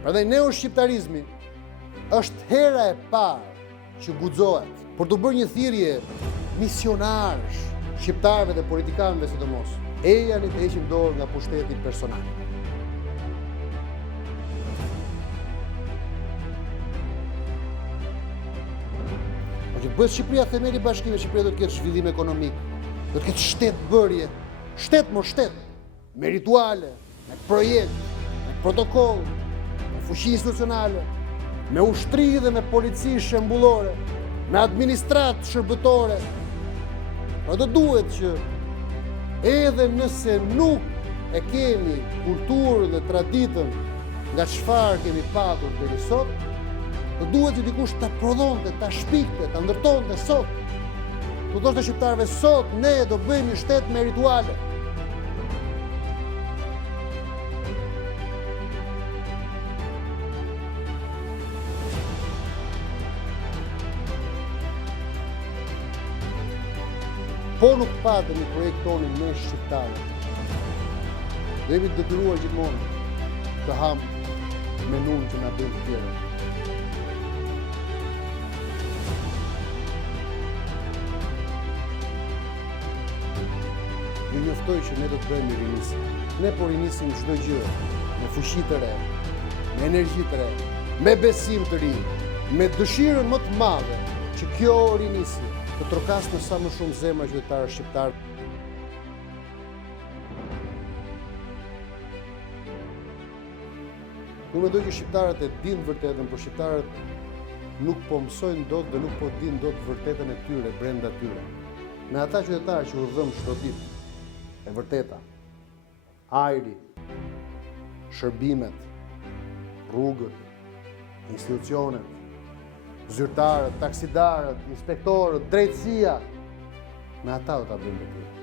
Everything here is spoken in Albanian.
Prandaj neo-shqiptarizmi është hera e parë që guxohet për të bërë një thirrje misionarësh, shqiptarëve dhe politikanëve sidomos. Ejani të heqim dorë nga pushteti personal. Por që bëhet Shqipëria themeli i bashkimit, Shqipëria do të ketë zhvillim ekonomik, do të ketë shtetbërje, shtet, me rituale, me projekt, me protokoll, me fuqi institucionale, me ushtri dhe me polici shembullore, me administratë shërbëtore. Pra do duhet që edhe nëse nuk e kemi kulturën dhe traditën nga çfarë kemi patur deri sot, do duhet që dikush ta prodhonte, ta shpikte, ta ndërtonte sot. Do thoshte shqiptarëve sot ne do bëjmë një shtet me rituale. Po nuk patëm një projekt tonin me shqiptarët, dhe jemi detyruar gjithmonë të hamë menun që na bëjnë të tjerë. Ju njoftoj që ne do të bëjmë një rinisi. Ne po rinisim çdo gjë me fuqi të re, me energji të re, me besim të ri, me dëshirën më të madhe që kjo rinisi të trokas në sa më shumë zemra qytetarë shqiptarë. Unë mendoj që shqiptarët e dinë vërtetën, por shqiptarët nuk po mësojnë dot dhe nuk po dinë dot vërtetën e tyre brenda tyre. Me ata qytetarë që udhëm çdo ditë, e vërteta, ajri, shërbimet, rrugët, institucionet, zyrtarët, taksidarët, inspektorët, drejtësia, me ata do ta bëjmë këtë.